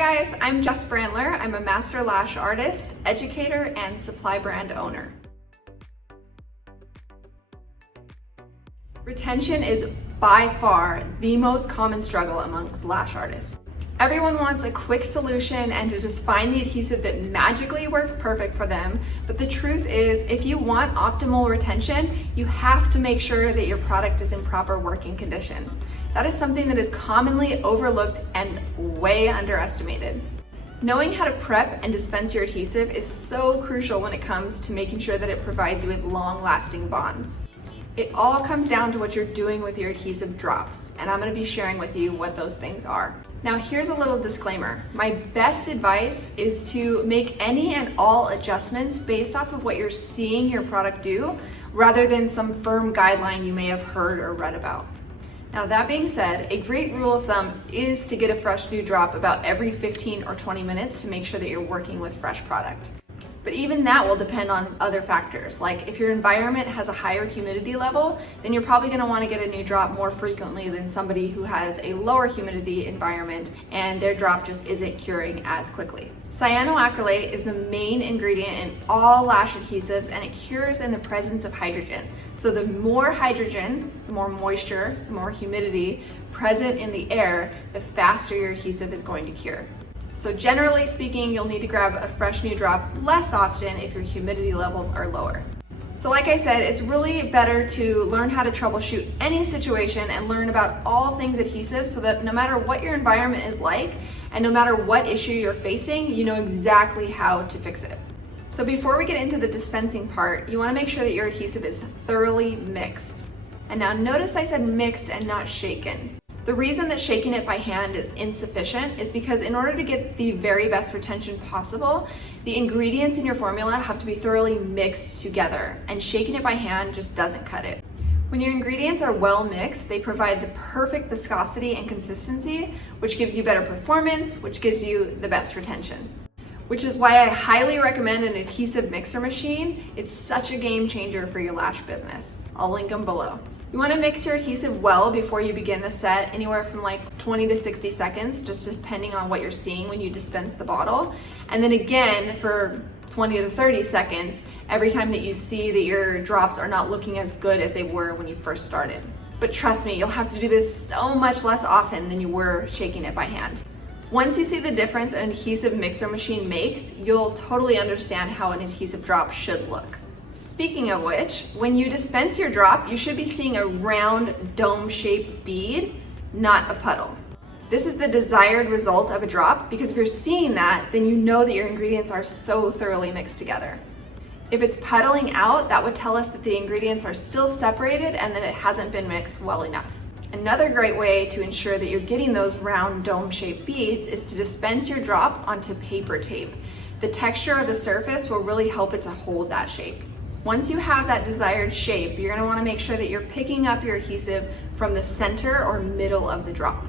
guys, I'm Jess Brandler. I'm a master lash artist, educator, and supply brand owner. Retention is by far the most common struggle amongst lash artists. Everyone wants a quick solution and to just find the adhesive that magically works perfect for them, but the truth is, if you want optimal retention, you have to make sure that your product is in proper working condition. That is something that is commonly overlooked and way underestimated. Knowing how to prep and dispense your adhesive is so crucial when it comes to making sure that it provides you with long-lasting bonds. It all comes down to what you're doing with your adhesive drops, and I'm going to be sharing with you what those things are. Now here's a little disclaimer. My best advice is to make any and all adjustments based off of what you're seeing your product do, rather than some firm guideline you may have heard or read about. Now that being said, a great rule of thumb is to get a fresh new drop about every 15 or 20 minutes to make sure that you're working with fresh product. But even that will depend on other factors. Like if your environment has a higher humidity level, then you're probably going to want to get a new drop more frequently than somebody who has a lower humidity environment and their drop just isn't curing as quickly. Cyanoacrylate is the main ingredient in all lash adhesives, and it cures in the presence of hydrogen. So the more hydrogen, the more moisture, the more humidity present in the air, the faster your adhesive is going to cure. So generally speaking, you'll need to grab a fresh new drop less often if your humidity levels are lower. So like I said, it's really better to learn how to troubleshoot any situation and learn about all things adhesive so that no matter what your environment is like and no matter what issue you're facing, you know exactly how to fix it. So before we get into the dispensing part, you want to make sure that your adhesive is thoroughly mixed. And now notice I said mixed and not shaken. The reason that shaking it by hand is insufficient is because in order to get the very best retention possible, the ingredients in your formula have to be thoroughly mixed together, and shaking it by hand just doesn't cut it. When your ingredients are well mixed, they provide the perfect viscosity and consistency, which gives you better performance, which gives you the best retention. Which is why I highly recommend an adhesive mixer machine. It's such a game changer for your lash business. I'll link them below. You want to mix your adhesive well before you begin the set, anywhere from like 20 to 60 seconds, just depending on what you're seeing when you dispense the bottle. And then again for 20 to 30 seconds, every time that you see that your drops are not looking as good as they were when you first started. But trust me, you'll have to do this so much less often than you were shaking it by hand. Once you see the difference an adhesive mixer machine makes, you'll totally understand how an adhesive drop should look. Speaking of which, when you dispense your drop, you should be seeing a round dome-shaped bead, not a puddle. This is the desired result of a drop, because if you're seeing that, then you know that your ingredients are so thoroughly mixed together. If it's puddling out, that would tell us that the ingredients are still separated and that it hasn't been mixed well enough. Another great way to ensure that you're getting those round dome-shaped beads is to dispense your drop onto paper tape. The texture of the surface will really help it to hold that shape. Once you have that desired shape, you're going to want to make sure that you're picking up your adhesive from the center or middle of the drop.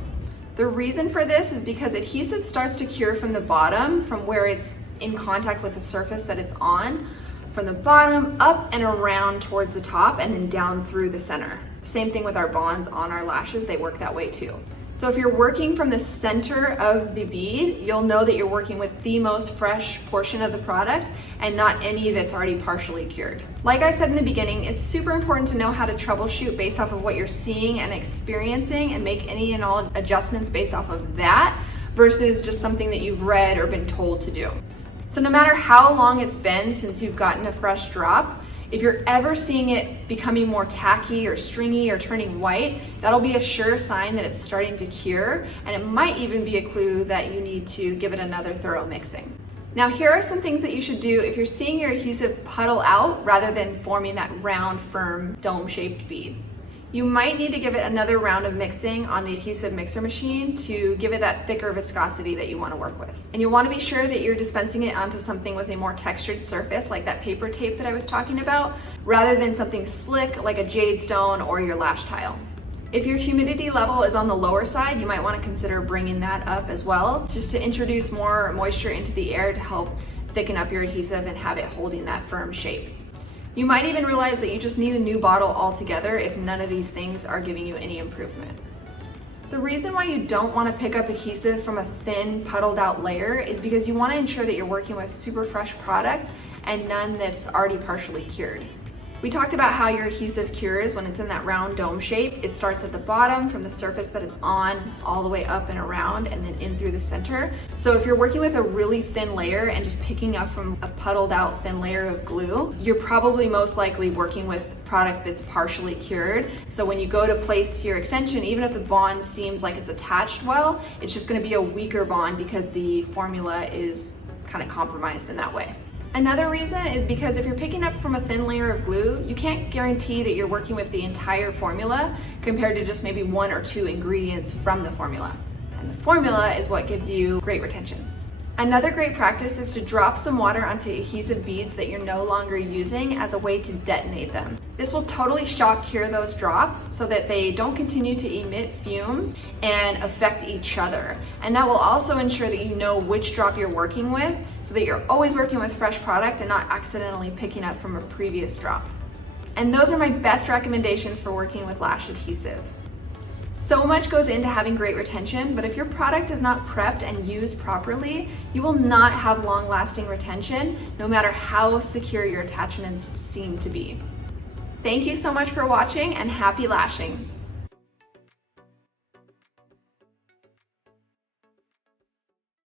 The reason for this is because adhesive starts to cure from the bottom, from where it's in contact with the surface that it's on, from the bottom up and around towards the top and then down through the center. Same thing with our bonds on our lashes, they work that way too. So if you're working from the center of the bead, you'll know that you're working with the most fresh portion of the product and not any that's already partially cured. Like I said in the beginning, it's super important to know how to troubleshoot based off of what you're seeing and experiencing and make any and all adjustments based off of that versus just something that you've read or been told to do. So no matter how long it's been since you've gotten a fresh drop, if you're ever seeing it becoming more tacky or stringy or turning white, that'll be a sure sign that it's starting to cure, and it might even be a clue that you need to give it another thorough mixing. Now here are some things that you should do if you're seeing your adhesive puddle out rather than forming that round, firm, dome-shaped bead. You might need to give it another round of mixing on the adhesive mixer machine to give it that thicker viscosity that you want to work with. And you'll want to be sure that you're dispensing it onto something with a more textured surface, like that paper tape that I was talking about, rather than something slick like a jade stone or your lash tile. If your humidity level is on the lower side, you might want to consider bringing that up as well, just to introduce more moisture into the air to help thicken up your adhesive and have it holding that firm shape. You might even realize that you just need a new bottle altogether if none of these things are giving you any improvement. The reason why you don't want to pick up adhesive from a thin, puddled out layer is because you want to ensure that you're working with super fresh product and none that's already partially cured. We talked about how your adhesive cures when it's in that round dome shape. It starts at the bottom from the surface that it's on all the way up and around and then in through the center. So if you're working with a really thin layer and just picking up from a puddled out thin layer of glue, you're probably most likely working with product that's partially cured. So when you go to place your extension, even if the bond seems like it's attached well, it's just gonna be a weaker bond because the formula is kind of compromised in that way. Another reason is because if you're picking up from a thin layer of glue, you can't guarantee that you're working with the entire formula compared to just maybe 1 or 2 ingredients from the formula. And the formula is what gives you great retention. Another great practice is to drop some water onto adhesive beads that you're no longer using as a way to detonate them. This will totally shock cure those drops so that they don't continue to emit fumes and affect each other. And that will also ensure that you know which drop you're working with so that you're always working with fresh product and not accidentally picking up from a previous drop. And those are my best recommendations for working with lash adhesive. So much goes into having great retention, but if your product is not prepped and used properly, you will not have long-lasting retention, no matter how secure your attachments seem to be. Thank you so much for watching, and happy lashing.